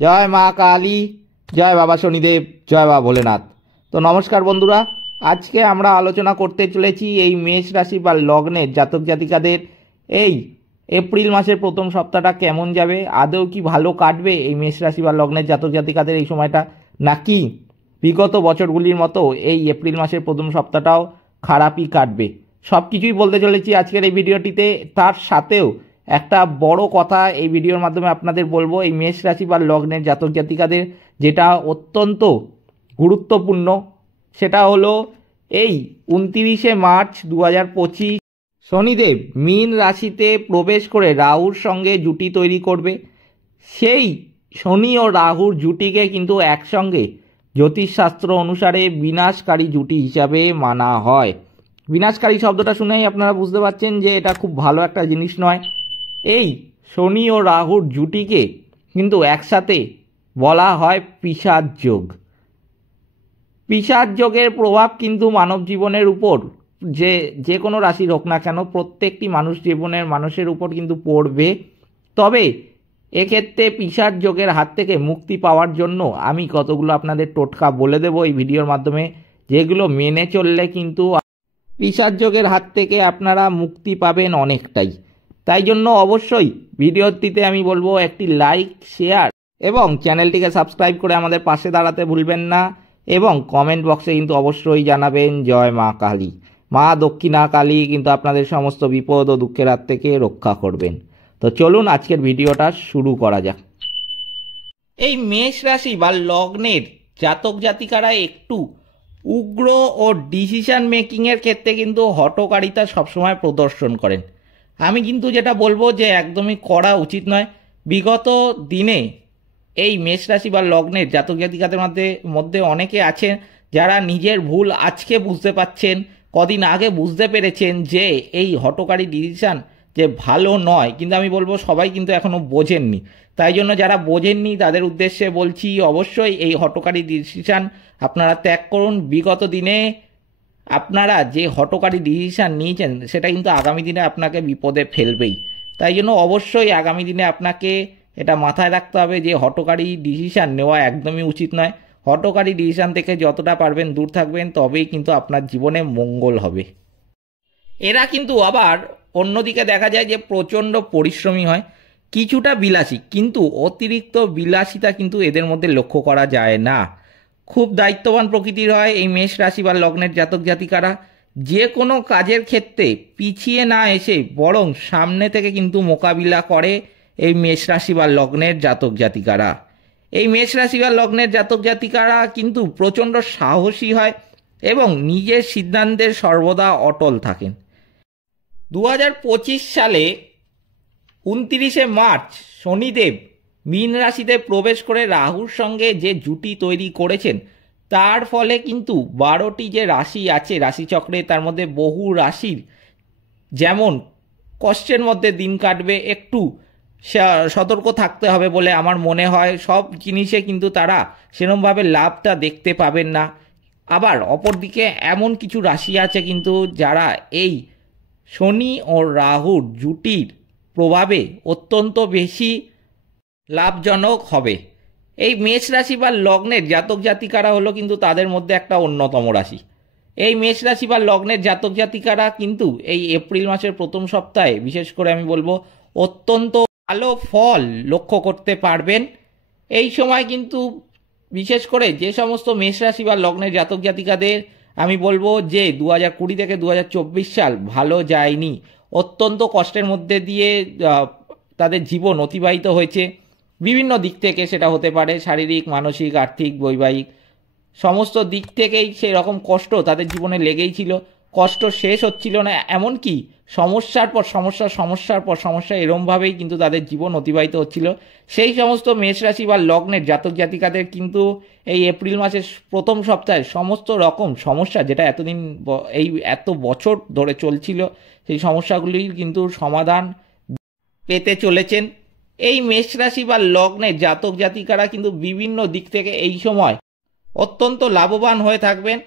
জয় মা কালী, জয় বাবা শনিদেব, জয় বাবা ভোলেনাথ। তো নমস্কার বন্ধুরা, আজকে আমরা আলোচনা করতে চলেছি এই মেষ রাশি বা লগ্নের জাতক জাতিকাদের এই এপ্রিল মাসের প্রথম সপ্তাহটা কেমন যাবে, আদৌ কি ভালো কাটবে এই মেষ রাশি বা লগ্নের জাতক জাতিকাদের এই সময়টা, নাকি বিগত বছরগুলির মতো এই এপ্রিল মাসের প্রথম সপ্তাহটাও খারাপই কাটবে। সব কিছুই বলতে চলেছি আজকের এই ভিডিওটিতে। তার সাথেও একটা বড় কথা এই ভিডিওর মাধ্যমে আপনাদের বলবো, এই মেষ রাশি বা লগ্নের জাতক জাতিকাদের যেটা অত্যন্ত গুরুত্বপূর্ণ, সেটা হলো এই 29শে মার্চ 2025 শনিদেব মীন রাশিতে প্রবেশ করে রাহুর সঙ্গে জুটি তৈরি করবে। সেই শনি ও রাহুর জুটিকে কিন্তু একসঙ্গে জ্যোতিষশাস্ত্র অনুসারে বিনাশকারী জুটি হিসাবে মানা হয়। বিনাশকারী শব্দটা শুনেই আপনারা বুঝতে পারছেন যে এটা খুব ভালো একটা জিনিস নয়। এই শনি ও রাহুর জুটিকে কিন্তু একসাথে বলা হয় পিশাচ যোগ। পিশাচ যোগের প্রভাব কিন্তু মানব জীবনের উপর যে কোনো রাশির হোক না কেন প্রত্যেকটি মানুষের উপর কিন্তু পড়বে। তবে এক্ষেত্রে পিশাচ যোগের হাত থেকে মুক্তি পাওয়ার জন্য আমি কতগুলো আপনাদের টোটকা বলে দেব এই ভিডিওর মাধ্যমে, যেগুলো মেনে চললে কিন্তু পিশাচ যোগের হাত থেকে আপনারা মুক্তি পাবেন অনেকটাই। তাই জন্য অবশ্যই ভিডিওটিতে আমি বলবো একটি লাইক, শেয়ার এবং চ্যানেলটিকে সাবস্ক্রাইব করে আমাদের পাশে দাঁড়াতে ভুলবেন না। এবং কমেন্ট বক্সে কিন্তু অবশ্যই জানাবেন জয় মা কালী। মা দক্ষিণা কালী কিন্তু আপনাদের সমস্ত বিপদ ও দুঃখের হাত থেকে রক্ষা করবেন। তো চলুন আজকের ভিডিওটা শুরু করা যাক। এই মেষ রাশি বা লগ্নের জাতক জাতিকারা একটু উগ্র ও ডিসিশন মেকিংয়ের ক্ষেত্রে কিন্তু হঠকারিতা সবসময় প্রদর্শন করেন। আমি কিন্তু যেটা বলবো যে একদমই করা উচিত নয়। বিগত দিনে এই মেষ রাশি বা লগ্নের জাতক জাতিকাদের মধ্যে অনেকে আছেন যারা নিজের ভুল আজকে বুঝতে পাচ্ছেন, কদিন আগে বুঝতে পেরেছেন যে এই হঠকারী ডিসিশন যে ভালো নয়, কিন্তু আমি বলবো সবাই কিন্তু এখনও বোঝেননি। তাই জন্য যারা বোঝেননি তাদের উদ্দেশ্যে বলছি, অবশ্যই এই হঠকারী ডিসিশন আপনারা ত্যাগ করুন। বিগত দিনে আপনারা যে হঠকারী ডিসিশন নিয়েছেন সেটা কিন্তু আগামী দিনে আপনাকে বিপদে ফেলবেই। তাই জন্য অবশ্যই আগামী দিনে আপনাকে এটা মাথায় রাখতে হবে যে হঠকারী ডিসিশন নেওয়া একদমই উচিত নয়। হঠকারী ডিসিশন থেকে যতটা পারবেন দূর থাকবেন, তবেই কিন্তু আপনার জীবনে মঙ্গল হবে। এরা কিন্তু আবার অন্যদিকে দেখা যায় যে প্রচণ্ড পরিশ্রমী হয়, কিছুটা বিলাসী, কিন্তু অতিরিক্ত বিলাসিতা কিন্তু এদের মধ্যে লক্ষ্য করা যায় না। খুব দায়িত্ববান প্রকৃতির হয় এই মেষ রাশি বা লগ্নের জাতক জাতিকারা। যে কোনো কাজের ক্ষেত্রে পিছিয়ে না এসে বরং সামনে থেকে কিন্তু মোকাবিলা করে এই মেষ রাশি বা লগ্নের জাতক জাতিকারা। এই মেষ রাশি বা লগ্নের জাতক জাতিকারা কিন্তু প্রচণ্ড সাহসী হয় এবং নিজের সিদ্ধান্তের সর্বদা অটল থাকেন। 2025 সালে 29শে মার্চ শনিদেব মীন রাশিতে প্রবেশ করে রাহুর সঙ্গে যে জুটি তৈরি করেছেন, তার ফলে কিন্তু 12টি যে রাশি আছে রাশিচক্রে, তার মধ্যে বহু রাশির যেমন কষ্টের মধ্যে দিন কাটবে, একটু সতর্ক থাকতে হবে বলে আমার মনে হয়। সব জিনিসে কিন্তু তারা সেরকমভাবে লাভটা দেখতে পাবেন না। আবার অপরদিকে এমন কিছু রাশি আছে কিন্তু যারা এই শনি ও রাহুর জুটির প্রভাবে অত্যন্ত বেশি লাভজনক হবে। এই মেষ রাশি বা লগ্নের জাতক জাতিকারা হলো কিন্তু তাদের মধ্যে একটা অন্যতম রাশি। এই মেষ রাশি বা লগ্নের জাতক জাতিকারা কিন্তু এই এপ্রিল মাসের প্রথম সপ্তাহে বিশেষ করে আমি বলবো অত্যন্ত ভালো ফল লক্ষ্য করতে পারবেন। এই সময় কিন্তু বিশেষ করে যে সমস্ত মেষ রাশি বা লগ্নের জাতক জাতিকাদের আমি বলবো যে 2020 থেকে 2024 সাল ভালো যায়নি, অত্যন্ত কষ্টের মধ্যে দিয়ে তাদের জীবন অতিবাহিত হয়েছে। বিভিন্ন দিক থেকে সেটা হতে পারে শারীরিক, মানসিক, আর্থিক, বৈবাহিক, সমস্ত দিক থেকেই সেই রকম কষ্ট তাদের জীবনে লেগেই ছিল। কষ্ট শেষ হচ্ছিল না, এমনকি সমস্যার পর সমস্যা এরমভাবেই কিন্তু তাদের জীবন অতিবাহিত হচ্ছিল। সেই সমস্ত মেষ রাশি বা লগ্নের জাতক জাতিকাদের কিন্তু এই এপ্রিল মাসের প্রথম সপ্তাহে সমস্ত রকম সমস্যা যেটা এত বছর ধরে চলছিল, সেই সমস্যাগুলির কিন্তু সমাধান পেতে চলেছেন। এই মেষ রাশি বা লগ্নের জাতক জাতিকারা কিন্তু বিভিন্ন দিক থেকে এই সময় অত্যন্ত লাভবান হয়ে থাকবেন।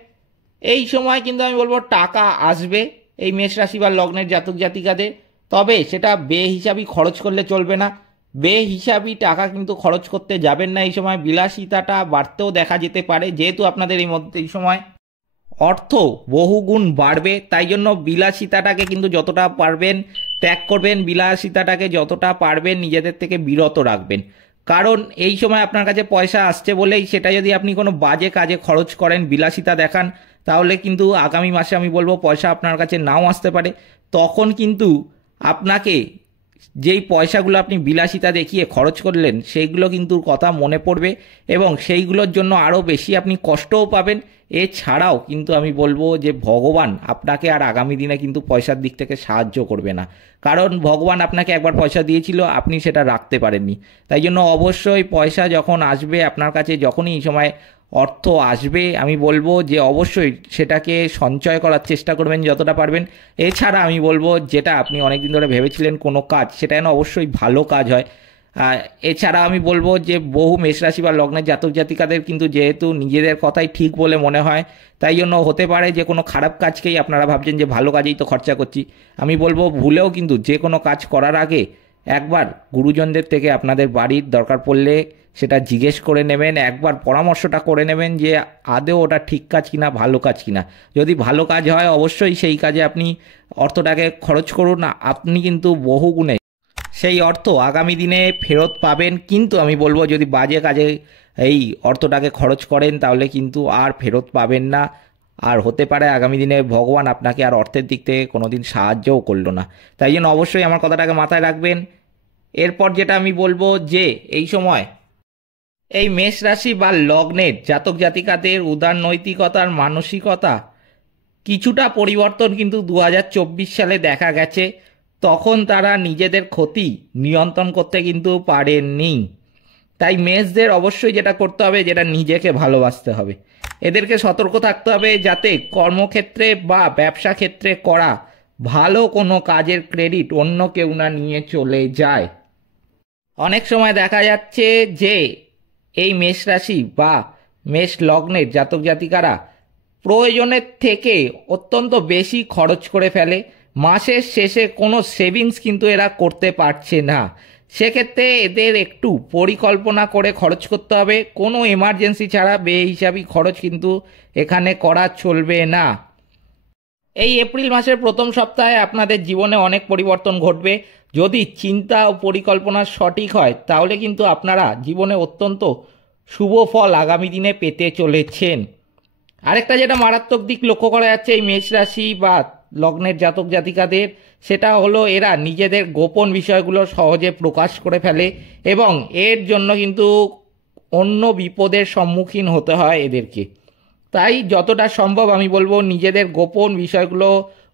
এই সময় কিন্তু আমি বলবো টাকা আসবে এই মেষ রাশি বা লগ্নের জাতক জাতিকাদের, তবে সেটা বেহিসাবি খরচ করলে চলবে না। বেহিসাবি টাকা কিন্তু খরচ করতে যাবেন না এই সময়। বিলাসিতাটা বাড়তেও দেখা যেতে পারে, যেহেতু আপনাদের এই সময় অর্থ বহুগুণ বাড়বে, তাই জন্য বিলাসিতাটাকে কিন্তু যতটা পারবেন ত্যাগ করবেন, বিলাসিতাটাকে যতটা পারবেন নিজেদের থেকে বিরত রাখবেন। কারণ এই সময় আপনার কাছে পয়সা আসছে বলেই সেটা যদি আপনি কোনো বাজে কাজে খরচ করেন, বিলাসিতা দেখান, তাহলে কিন্তু আগামী মাসে আমি বলবো পয়সা আপনার কাছে নাও আসতে পারে। তখন কিন্তু আপনাকে যেই পয়সাগুলো আপনি বিলাসিতা দেখিয়ে খরচ করলেন সেইগুলো কিন্তু কথা মনে পড়বে এবং সেইগুলোর জন্য আরও বেশি আপনি কষ্টও পাবেন। এছাড়াও কিন্তু আমি বলবো যে ভগবান আপনাকে আর আগামী দিনে কিন্তু পয়সার দিক থেকে সাহায্য করবে না, কারণ ভগবান আপনাকে একবার পয়সা দিয়েছিল, আপনি সেটা রাখতে পারেননি। তাই জন্য অবশ্যই পয়সা যখন আসবে আপনার কাছে, যখনই এই সময় অর্থ আসবে, আমি বলবো যে অবশ্যই সেটাকে সঞ্চয় করার চেষ্টা করবেন যতটা পারবেন। এছাড়া আমি বলবো যেটা আপনি অনেকদিন ধরে ভেবেছিলেন কোনো কাজ, সেটা যেন অবশ্যই ভালো কাজ হয়। এছাড়া আমি বলবো যে বহু মেষরাশি বা লগ্নের জাতক জাতিকাদের কিন্তু যেহেতু নিজেদের কথাই ঠিক বলে মনে হয়, তাই জন্য হতে পারে যে কোনো খারাপ কাজকেই আপনারা ভাবছেন যে ভালো কাজেই তো খরচা করছি। আমি বলবো ভুলেও কিন্তু যে কোনো কাজ করার আগে একবার গুরুজনদের থেকে আপনাদের বাড়ির দরকার পড়লে সেটা জিজ্ঞেস করে নেবেন, একবার পরামর্শটা করে নেবেন যে আদৌ ওটা ঠিক কাজ কিনা, ভালো কাজ কিনা। যদি ভালো কাজ হয় অবশ্যই সেই কাজে আপনি অর্থটাকে খরচ করুন, আপনি কিন্তু বহুগুণে সেই অর্থ আগামী দিনে ফেরত পাবেন। কিন্তু আমি বলবো যদি বাজে কাজে এই অর্থটাকে খরচ করেন তাহলে কিন্তু আর ফেরত পাবেন না, আর হতে পারে আগামী দিনে ভগবান আপনাকে আর অর্থের দিক থেকে কোনোদিন সাহায্যও করলো না। তাই জন্য অবশ্যই আমার কথাটাকে মাথায় রাখবেন। এরপর যেটা আমি বলবো যে এই সময় এই মেষ রাশি বা লগ্নের জাতক জাতিকাদের উদার নৈতিকতার মানসিকতা কিছুটা পরিবর্তন কিন্তু 2024 সালে দেখা গেছে। তখন তারা নিজেদের ক্ষতি নিয়ন্ত্রণ করতে কিন্তু পারেননি। তাই মেষদের অবশ্যই যেটা করতে হবে, যেটা নিজেকে ভালোবাসতে হবে, এদেরকে সতর্ক থাকতে হবে যাতে কর্মক্ষেত্রে বা ব্যবসা ক্ষেত্রে করা ভালো কোনো কাজের ক্রেডিট অন্য কেউ না নিয়ে চলে যায়। অনেক সময় দেখা যাচ্ছে যে এই মেষ রাশি বা মেষ লগ্নের জাতক জাতিকারা প্রয়োজনের থেকে অত্যন্ত বেশি খরচ করে ফেলে, মাসের শেষে কোনো সেভিংস কিন্তু এরা করতে পারছে না। সেক্ষেত্রে এদের একটু পরিকল্পনা করে খরচ করতে হবে, কোনো এমার্জেন্সি ছাড়া বেহিসাবি খরচ কিন্তু এখানে করা চলবে না। এই এপ্রিল মাসের প্রথম সপ্তাহে আপনাদের জীবনে অনেক পরিবর্তন ঘটবে। যদি চিন্তা ও পরিকল্পনা সঠিক হয় তাহলে কিন্তু আপনারা জীবনে অত্যন্ত শুভ ফল আগামী দিনে পেতে চলেছেন। আরেকটা যেটা মারাত্মক দিক লক্ষ্য করা যাচ্ছে এই মেষ রাশি বা লগ্নের জাতক জাতিকাদের, সেটা হলো এরা নিজেদের গোপন বিষয়গুলো সহজে প্রকাশ করে ফেলে এবং এর জন্য কিন্তু অন্য বিপদের সম্মুখীন হতে হয় এদেরকে। তাই যতটা সম্ভব আমি বলবো নিজেদের গোপন বিষয়গুলো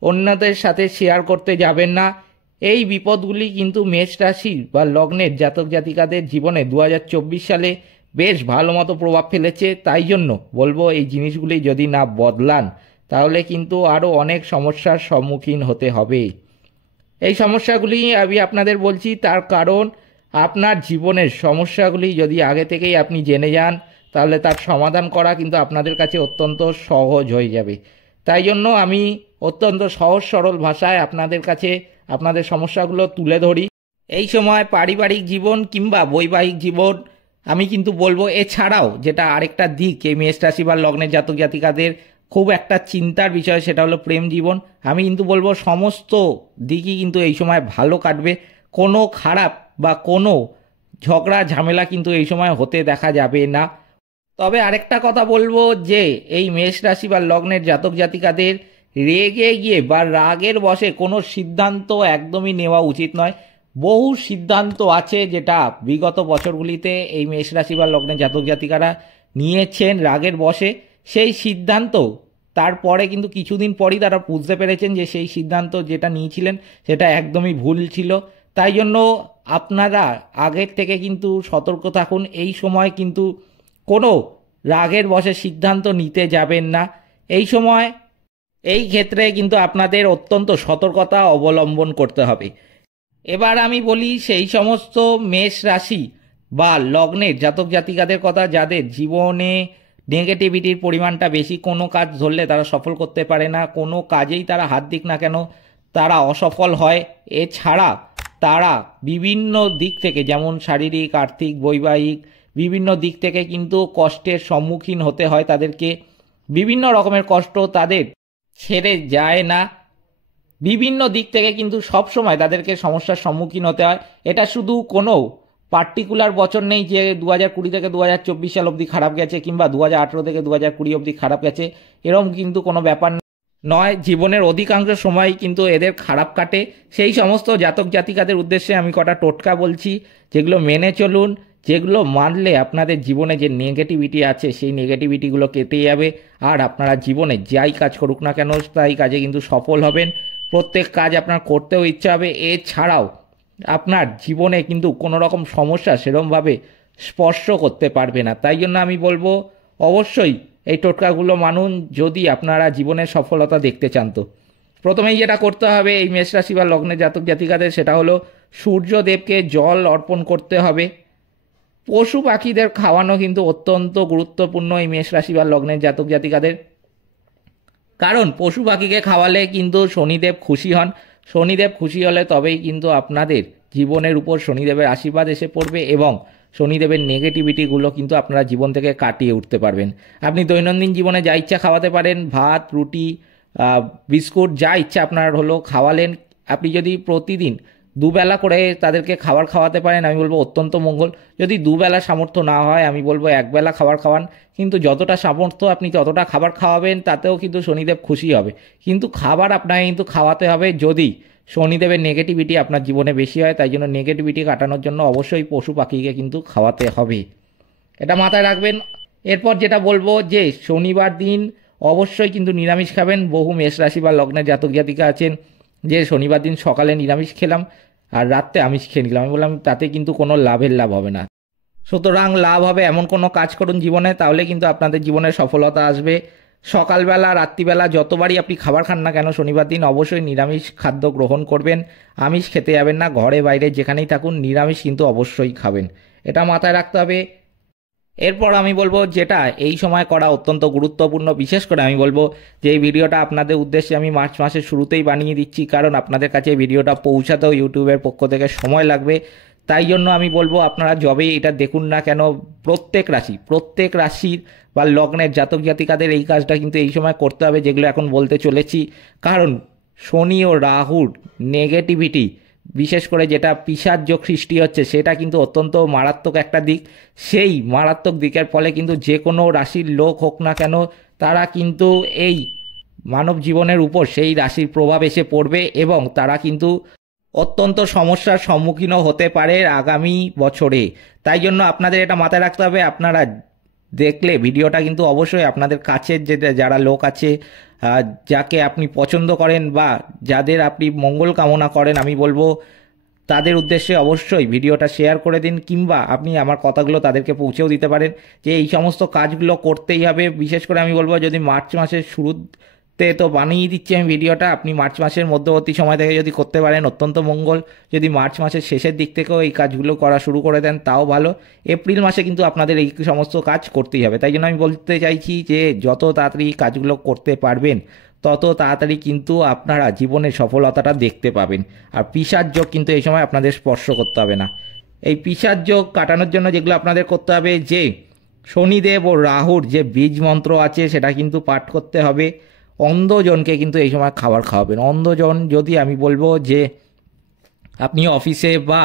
অন্যদের সাথে শেয়ার করতে যাবেন না। এই বিপদগুলি কিন্তু মেষ রাশি বা লগ্নের জাতক জাতিকাদের জীবনে 2024 সালে বেশ ভালো মতো প্রভাব ফেলেছে। তাই জন্য বলবো এই জিনিসগুলি যদি না বদলান তাহলে কিন্তু আরও অনেক সমস্যার সম্মুখীন হতে হবে। এই সমস্যাগুলি আমি আপনাদের বলছি তার কারণ আপনার জীবনের সমস্যাগুলি যদি আগে থেকেই আপনি জেনে যান তাহলে তার সমাধান করা কিন্তু আপনাদের কাছে অত্যন্ত সহজ হয়ে যাবে। তাই জন্য আমি অত্যন্ত সহজ সরল ভাষায় আপনাদের কাছে আপনাদের সমস্যাগুলো তুলে ধরি। এই সময় পারিবারিক জীবন কিংবা বৈবাহিক জীবন আমি কিন্তু বলবো, এছাড়াও যেটা আরেকটা দিক এই মেষ রাশি বা লগ্নের জাতক জাতিকাদের খুব একটা চিন্তার বিষয়, সেটা হলো প্রেম জীবন। আমি কিন্তু বলবো সমস্ত দিকই কিন্তু এই সময় ভালো কাটবে, কোনো খারাপ বা কোনো ঝগড়া ঝামেলা কিন্তু এই সময় হতে দেখা যাবে না। তবে আরেকটা কথা বলবো যে এই মেষ রাশি বা লগ্নের জাতক জাতিকাদের রেগে গিয়ে বা রাগের বশে কোনো সিদ্ধান্ত একদমই নেওয়া উচিত নয়। বহু সিদ্ধান্ত আছে যেটা বিগত বছরগুলিতে এই মেষ রাশি বা লগ্নের জাতক জাতিকারা নিয়েছেন রাগের বশে। সেই সিদ্ধান্ত তারপরে কিন্তু কিছুদিন পরই তারা বুঝতে পেরেছেন যে সেই সিদ্ধান্ত যেটা নিয়েছিলেন সেটা একদমই ভুল ছিল। তাই জন্য আপনারা আগের থেকে কিন্তু সতর্ক থাকুন। এই সময় কিন্তু কোনো রাগের বশে সিদ্ধান্ত নিতে যাবেন না। এই সময় এই ক্ষেত্রে কিন্তু আপনাদের অত্যন্ত সতর্কতা অবলম্বন করতে হবে। এবার আমি বলি সেই সমস্ত মেষ রাশি বা লগ্নের জাতক জাতিকাদের কথা যাদের জীবনে নেগেটিভিটির পরিমাণটা বেশি, কোনো কাজ ধরলে তারা সফল করতে পারে না, কোনো কাজেই তারা হাত দিক না কেন তারা অসফল হয়। এছাড়া তারা বিভিন্ন দিক থেকে, যেমন শারীরিক, আর্থিক, বৈবাহিক বিভিন্ন দিক থেকে কিন্তু কষ্টের সম্মুখীন হতে হয় তাদেরকে। বিভিন্ন রকমের কষ্ট তাদের ছেড়ে যায় না। বিভিন্ন দিক থেকে কিন্তু সব সময় তাদেরকে সমস্যার সম্মুখীন হতে হয়। এটা শুধু কোনো পার্টিকুলার বছর নেই যে 2020 থেকে 2024 সাল অবধি খারাপ গেছে, কিংবা 2018 থেকে 2020 অবধি খারাপ গেছে, এরকম কিন্তু কোনো ব্যাপার নয়। জীবনের অধিকাংশ সময় কিন্তু এদের খারাপ কাটে। সেই সমস্ত জাতক জাতিকাদের উদ্দেশ্যে আমি কটা টোটকা বলছি, যেগুলো মেনে চলুন, যেগুলো মানলে আপনাদের জীবনে যে নেগেটিভিটি আছে সেই নেগেটিভিটিগুলো কেটে যাবে, আর আপনারা জীবনে যাই কাজ করুক না কেন তাই কাজে কিন্তু সফল হবেন। প্রত্যেক কাজ আপনার করতেও ইচ্ছা হবে। এছাড়াও আপনার জীবনে কিন্তু কোনো রকম সমস্যা সেরকমভাবে স্পর্শ করতে পারবে না। তাই জন্য আমি বলবো অবশ্যই এই টোটকাগুলো মানুন যদি আপনারা জীবনের সফলতা দেখতে চান। তো প্রথমেই যেটা করতে হবে এই মেষ রাশি বা লগ্নের জাতক জাতিকাদের, সেটা হলো সূর্যদেবকে জল অর্পণ করতে হবে। পশু পাখিদের খাওয়ানো কিন্তু অত্যন্ত গুরুত্বপূর্ণ এই মেষ রাশি বা লগ্নের জাতক জাতিকাদের, কারণ পশু পাখিকে খাওয়ালে কিন্তু শনিদেব খুশি হন। শনিদেব খুশি হলে তবেই কিন্তু আপনাদের জীবনের উপর শনিদেবের আশীর্বাদ এসে পড়বে এবং শনিদেবের নেগেটিভিটিগুলো কিন্তু আপনারা জীবন থেকে কাটিয়ে উঠতে পারবেন। আপনি দৈনন্দিন জীবনে যা ইচ্ছা খাওয়াতে পারেন, ভাত, রুটি, বিস্কুট, যা ইচ্ছা আপনার হলো খাওয়ালেন। আপনি যদি প্রতিদিন দুবেলা করে তাদেরকে খাবার খাওয়াতে পারেন আমি বলবো অত্যন্ত মঙ্গল। যদি দুবেলা সামর্থ্য না হয় আমি বলবো একবেলা খাবার খাওয়ান, কিন্তু যতটা সামর্থ্য আপনি ততটা খাবার খাওয়াবেন, তাতেও কিন্তু শনিদেব খুশি হবে। কিন্তু খাবার আপনাকে কিন্তু খাওয়াতে হবে যদি শনিদেবের নেগেটিভিটি আপনার জীবনে বেশি হয়। তাই জন্য নেগেটিভিটি কাটানোর জন্য অবশ্যই পশু পাখিকে কিন্তু খাওয়াতে হবে, এটা মাথায় রাখবেন। এরপর যেটা বলবো যে শনিবার দিন অবশ্যই কিন্তু নিরামিষ খাবেন। বহু মেষ রাশি বা লগ্নের জাতক জাতিকা আছেন যে শনিবার দিন সকালে নিরামিষ খেলাম আর রাত্রে আমিষ খেয়ে নিলাম। আমি বললাম তাতে কিন্তু কোনো লাভ হবে না। সুতরাং লাভ হবে এমন কোনো কাজ করুন জীবনে, তাহলে কিন্তু আপনাদের জীবনে সফলতা আসবে। সকালবেলা, রাত্রিবেলা যতবারই আপনি খাবার খান না কেন শনিবার দিন অবশ্যই নিরামিষ খাদ্য গ্রহণ করবেন। আমিষ খেতে যাবেন না। ঘরে বাইরে যেখানেই থাকুন নিরামিষ কিন্তু অবশ্যই খাবেন, এটা মাথায় রাখতে হবে। এরপর আমি বলবো যেটা এই সময় করা অত্যন্ত গুরুত্বপূর্ণ, বিশেষ করে আমি বলবো যে এই ভিডিওটা আপনাদের উদ্দেশ্যে আমি মার্চ মাসের শুরুতেই বানিয়ে দিচ্ছি, কারণ আপনাদের কাছে ভিডিওটা পৌঁছাতেও ইউটিউবের পক্ষ থেকে সময় লাগবে। তাই জন্য আমি বলবো আপনারা যবেই এটা দেখুন না কেন প্রত্যেক রাশির বা লগ্নের জাতক জাতিকাদের এই কাজটা কিন্তু এই সময় করতে হবে, যেগুলো এখন বলতে চলেছি। কারণ শনি ও রাহুর নেগেটিভিটি, বিশেষ করে যেটা পিশাচযোগ সৃষ্টি হচ্ছে, সেটা কিন্তু অত্যন্ত মারাত্মক একটা দিক। সেই মারাত্মক দিকের ফলে কিন্তু যে কোনো রাশির লোক হোক না কেন তারা কিন্তু এই মানব জীবনের উপর সেই রাশির প্রভাব এসে পড়বে এবং তারা কিন্তু অত্যন্ত সমস্যার সম্মুখীনও হতে পারে আগামী বছরে। তাই জন্য আপনাদের এটা মাথায় রাখতে হবে। আপনারা দেখলে ভিডিওটা কিন্তু অবশ্যই আপনাদের কাছের যে যারা লোক আছে, যাকে আপনি পছন্দ করেন বা যাদের আপনি মঙ্গল কামনা করেন, আমি বলবো তাদের উদ্দেশ্যে অবশ্যই ভিডিওটা শেয়ার করে দিন, কিংবা আপনি আমার কথাগুলো তাদেরকে পৌঁছেও দিতে পারেন যে এই সমস্ত কাজগুলো করতেই হবে। বিশেষ করে আমি বলবো যদি মার্চ মাসের শুরুতে তো বানিয়ে দিচ্ছি আমি ভিডিওটা, আপনি মার্চ মাসের মধ্যবর্তী সময় থেকে যদি করতে পারেন অত্যন্ত মঙ্গল। যদি মার্চ মাসের শেষের দিক থেকেও এই কাজগুলো করা শুরু করে দেন তাও ভালো। এপ্রিল মাসে কিন্তু আপনাদের এই সমস্ত কাজ করতেই হবে। তাই জন্য আমি বলতে চাইছি যে যত তাড়াতাড়ি কাজগুলো করতে পারবেন তত তাড়াতাড়ি কিন্তু আপনারা জীবনের সফলতাটা দেখতে পাবেন। আর পিশাচ যোগ কিন্তু এই সময় আপনাদের স্পর্শ করতে হবে না। এই পিশাচ যোগ কাটানোর জন্য যেগুলো আপনাদের করতে হবে, যে শনিদেব ও রাহুর যে বীজ মন্ত্র আছে সেটা কিন্তু পাঠ করতে হবে। অন্ধজনকে কিন্তু এই সময় খাবার খাওয়াবেন। অন্ধজন যদি আমি বলবো যে আপনি অফিসে বা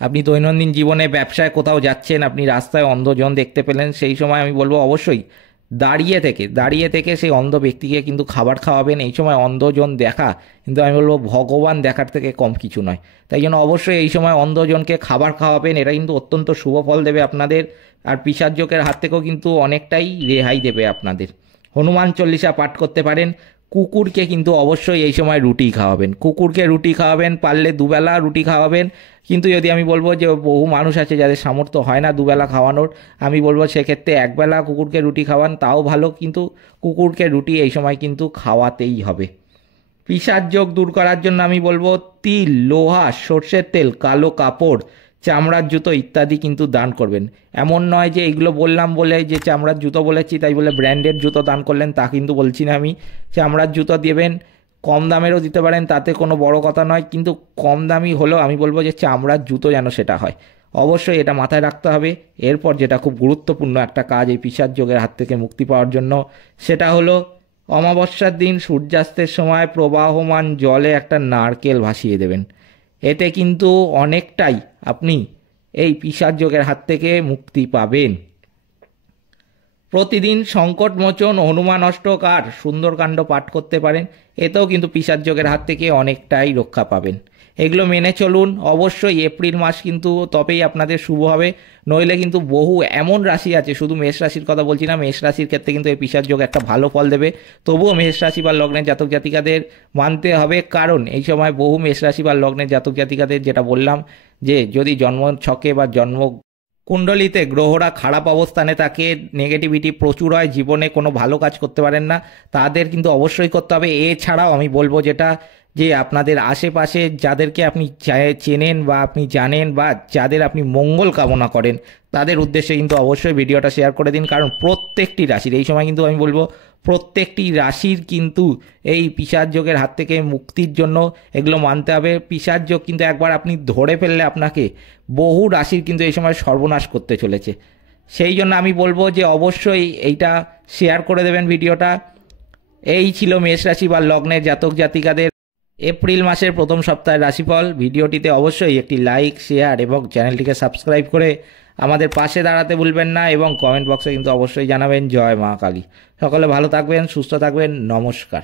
আপনি দৈনন্দিন জীবনে ব্যবসায় কোথাও যাচ্ছেন, আপনি রাস্তায় অন্ধজন দেখতে পেলেন, সেই সময় আমি বলবো অবশ্যই দাঁড়িয়ে থেকে সেই অন্ধ ব্যক্তিকে কিন্তু খাবার খাওয়াবেন। এই সময় অন্ধজন দেখা কিন্তু আমি বলবো ভগবান দেখার থেকে কম কিছু নয়। তাই জন্য অবশ্যই এই সময় অন্ধজনকে খাবার খাওয়াবেন, এটা কিন্তু অত্যন্ত শুভ ফল দেবে আপনাদের। আর পিশাচ যোগের হাত থেকেও কিন্তু অনেকটাই রেহাই দেবে আপনাদের। হনুমান চল্লিশা পাঠ করতে পারেন। কুকুরকে কিন্তু অবশ্যই এই সময় রুটি খাওয়াবেন। কুকুরকে রুটি খাওয়াবেন, পারলে দুবেলা রুটি খাওয়াবেন। কিন্তু যদি আমি বলবো যে বহু মানুষ আছে যাদের সামর্থ্য হয় না দুবেলা খাওয়ানোর, আমি বলবো সেক্ষেত্রে একবেলা কুকুরকে রুটি খাওয়ান, তাও ভালো। কিন্তু কুকুরকে রুটি এই সময় কিন্তু খাওয়াতেই হবে। পিশাচ যোগ দূর করার জন্য আমি বলবো তিল, লোহা, সর্ষের তেল, কালো কাপড়, চামড়ার জুতো ইত্যাদি কিন্তু দান করবেন। এমন নয় যে এইগুলো বললাম বলে যে চামড়ার জুতো বলেছি তাই বলে ব্র্যান্ডেড জুতো দান করলেন, তা কিন্তু বলছি না আমি। চামড়ার জুতো দেবেন, কম দামেরও দিতে পারেন, তাতে কোনো বড় কথা নয়, কিন্তু কম দামি হলেও আমি বলবো যে চামড়ার জুতো যেন সেটা হয়। অবশ্যই এটা মাথায় রাখতে হবে। এরপর যেটা খুব গুরুত্বপূর্ণ একটা কাজ এই পিশাচ যোগের হাত থেকে মুক্তি পাওয়ার জন্য, সেটা হলো অমাবস্যার দিন সূর্যাস্তের সময় প্রবাহমান জলে একটা নারকেল ভাসিয়ে দেবেন। এতে কিন্তু অনেকটাই আপনি এই পিশাচ যোগের হাত থেকে মুক্তি পাবেন। প্রতিদিন সংকটমোচন হনুমান অষ্টক আর সুন্দরকাণ্ড পাঠ করতে পারেন, এতেও কিন্তু পিশাচ যোগের হাত থেকে অনেকটাই রক্ষা পাবেন। এগুলো মেনে চলুন। অবশ্যই এপ্রিল মাস কিন্তু তবেই আপনাদের শুভ হবে, নইলে কিন্তু বহু এমন রাশি আছে, শুধু মেষ রাশির কথা বলছি না, মেষ রাশির ক্ষেত্রে কিন্তু এই পিশাচ যোগ একটা ভালো ফল দেবে। তবুও মেষ রাশি বা লগ্নের জাতক জাতিকাদের মানতে হবে, কারণ এই সময় বহু মেষ রাশি বা লগ্নের জাতক জাতিকাদের যেটা বললাম, যে যদি জন্ম ছকে বা জন্ম কুণ্ডলিতে গ্রহরা খারাপ অবস্থানে থাকে, নেগেটিভিটি প্রচুর হয়, জীবনে কোনো ভালো কাজ করতে পারেন না, তাদের কিন্তু অবশ্যই করতে হবে। এছাড়াও আমি বলবো যেটা, যে আপনাদের আশেপাশে যাদেরকে আপনি চেনেন বা আপনি জানেন বা যাদের আপনি মঙ্গল কামনা করেন, তাদের উদ্দেশ্যে কিন্তু অবশ্যই ভিডিওটা শেয়ার করে দিন। কারণ প্রত্যেকটি রাশির এই সময় কিন্তু আমি বলবো প্রত্যেকটি রাশির কিন্তু এই পিশাচ যোগের হাত থেকে মুক্তির জন্য এগুলো মানতে হবে। পিশাচ যোগ কিন্তু একবার আপনি ধরে ফেললে আপনাকে বহু রাশির কিন্তু এই সময় সর্বনাশ করতে চলেছে। সেই জন্য আমি বলবো যে অবশ্যই এইটা শেয়ার করে দেবেন ভিডিওটা। এই ছিল মেষ রাশি বা লগ্নের জাতক জাতিকাদের এপ্রিল মাসের প্রথম সপ্তাহের রাশিফল। ভিডিওটিতে অবশ্যই একটি লাইক, শেয়ার এবং চ্যানেলটিকে সাবস্ক্রাইব করে আমাদের পাশে দাঁড়াতে ভুলবেন না, এবং কমেন্ট বক্সে কিন্তু অবশ্যই জানাবেন জয় মা কালী। সকলে ভালো থাকবেন, সুস্থ থাকবেন, নমস্কার।